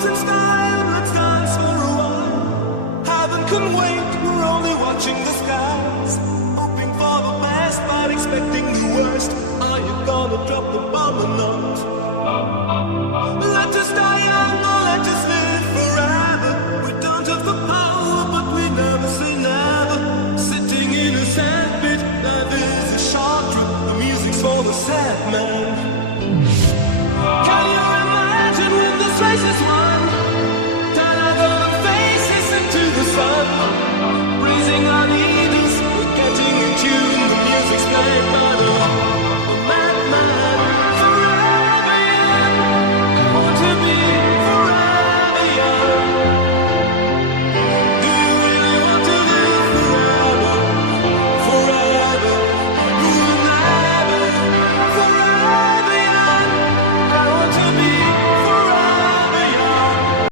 clouds and sky and let's dance for a while. Heaven can wait, we're only watching the skies. Hoping for the best but expecting the worst. Are you gonna drop the bomb or not? Let us die young or let us live forever. We don't have the power but we never say never. Sitting in a sandpit, life is a short trip. The music's for the sad man. Can you imagine when this race is won?